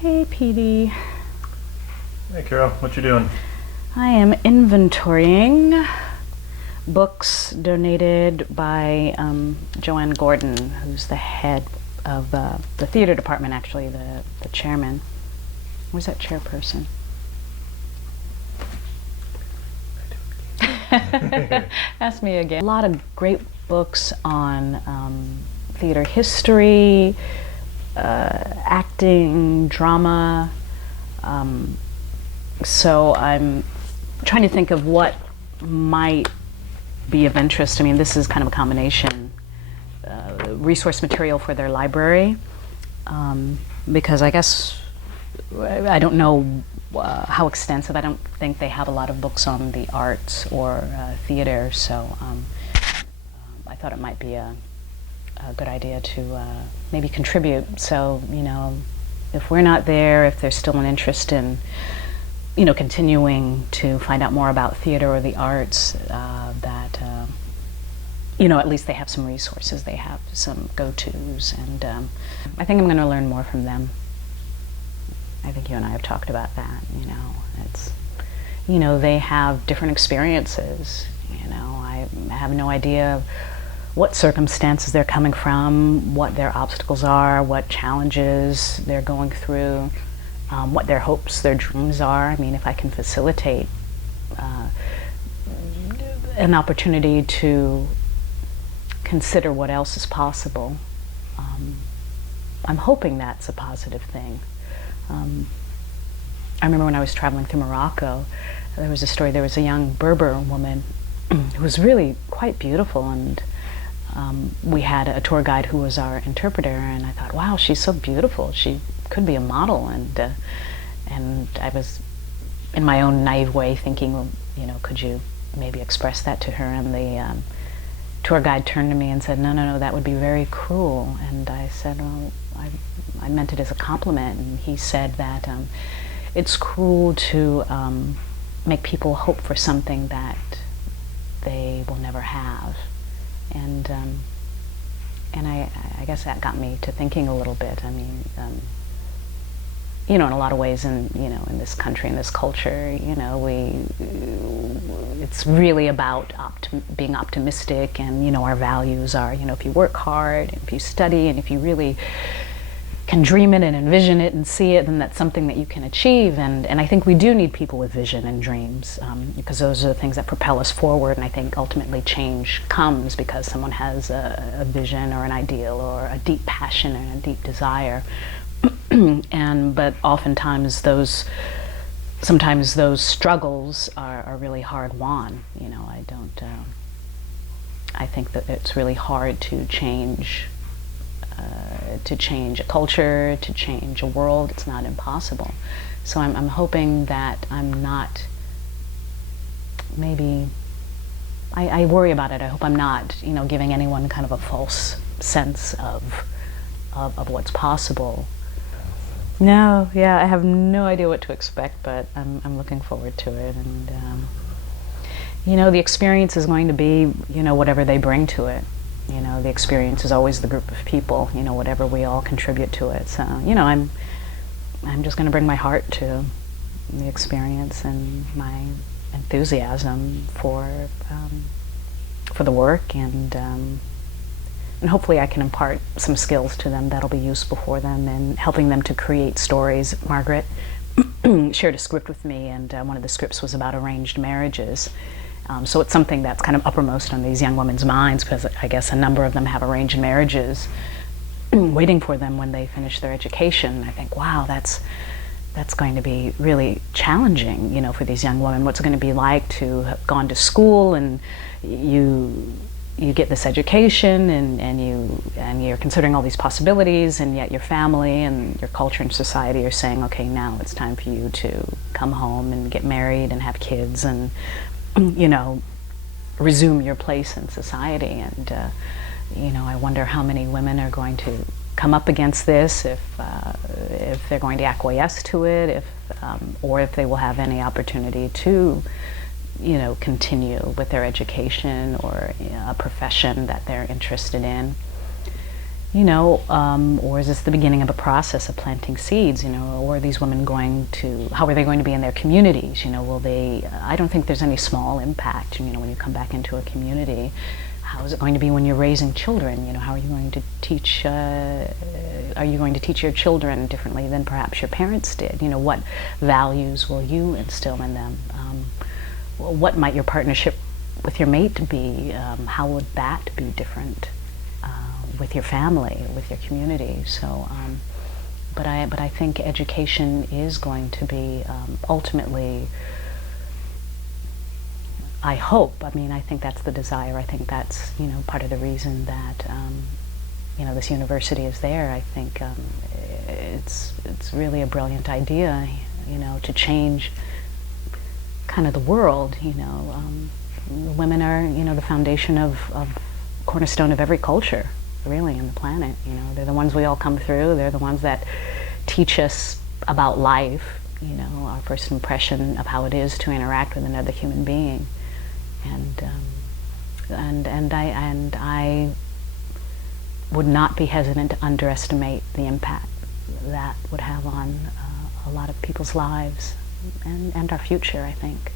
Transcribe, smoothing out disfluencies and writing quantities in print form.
Hey, PD. Hey Carol, what you doing? I am inventorying books donated by Joanne Gordon, who's the head of the theater department, actually, the chairman. Where's that chairperson? Ask me again. A lot of great books on theater history, acting, drama. So I'm trying to think of what might be of interest. I mean, this is kind of a combination resource material for their library, because I guess I don't know how extensive. I don't think they have a lot of books on the arts or theater, so I thought it might be a good idea to maybe contribute. So, if we're not there, if there's still an interest in continuing to find out more about theater or the arts, that at least they have some resources, they have some go-tos, and I think I'm going to learn more from them. I think you and I have talked about that. It's they have different experiences. I have no idea what circumstances they're coming from, what their obstacles are, what challenges they're going through, what their hopes, their dreams are. I mean, if I can facilitate an opportunity to consider what else is possible, I'm hoping that's a positive thing. I remember when I was traveling through Morocco, there was a story. There was a young Berber woman who was really quite beautiful, and we had a tour guide who was our interpreter, and I thought, wow, she's so beautiful. She could be a model, and I was, in my own naive way, thinking, well, could you maybe express that to her? And the tour guide turned to me and said, no, that would be very cruel. And I said, well, I meant it as a compliment. And he said that it's cruel to make people hope for something that they will never have. And I guess that got me to thinking a little bit. I mean, in a lot of ways, in this country, in this culture, it's really about being optimistic, and our values are, if you work hard, if you study, and if you really can dream it and envision it and see it, then that's something that you can achieve. And I think we do need people with vision and dreams, because those are the things that propel us forward. And I think ultimately change comes because someone has a vision or an ideal or a deep passion and a deep desire. But oftentimes sometimes those struggles are really hard won. I think that it's really hard to change a culture, to change a world. It's not impossible. So I'm hoping that I'm not, maybe, I worry about it. I hope I'm not, giving anyone kind of a false sense of what's possible. No, yeah, I have no idea what to expect, but I'm looking forward to it. And, the experience is going to be, whatever they bring to it. The experience is always the group of people, whatever we all contribute to it. So, I'm just going to bring my heart to the experience and my enthusiasm for the work, and hopefully I can impart some skills to them that'll be useful for them in helping them to create stories. Margaret shared a script with me, and one of the scripts was about arranged marriages. So it's something that's kind of uppermost on these young women's minds, because I guess a number of them have arranged marriages waiting for them when they finish their education. I think, wow, that's going to be really challenging, for these young women. What's it going to be like to have gone to school, and you get this education, and you're considering all these possibilities, and yet your family and your culture and society are saying, okay, now it's time for you to come home and get married and have kids and resume your place in society. And I wonder how many women are going to come up against this, if they're going to acquiesce to it, or if they will have any opportunity to continue with their education or a profession that they're interested in. Or is this the beginning of a process of planting seeds? Or are these women going to? How are they going to be in their communities? Will they? I don't think there's any small impact. When you come back into a community, how is it going to be when you're raising children? How are you going to teach? Are you going to teach your children differently than perhaps your parents did? What values will you instill in them? What might your partnership with your mate be? How would that be different with your family, with your community? So, but I think education is going to be ultimately. I hope. I think that's the desire. I think that's part of the reason that this university is there. I think it's really a brilliant idea. To change kind of the world. Women are the foundation of cornerstone of every culture, really, on the planet. They're the ones we all come through. They're the ones that teach us about life. Our first impression of how it is to interact with another human being. And I would not be hesitant to underestimate the impact that would have on a lot of people's lives and our future, I think.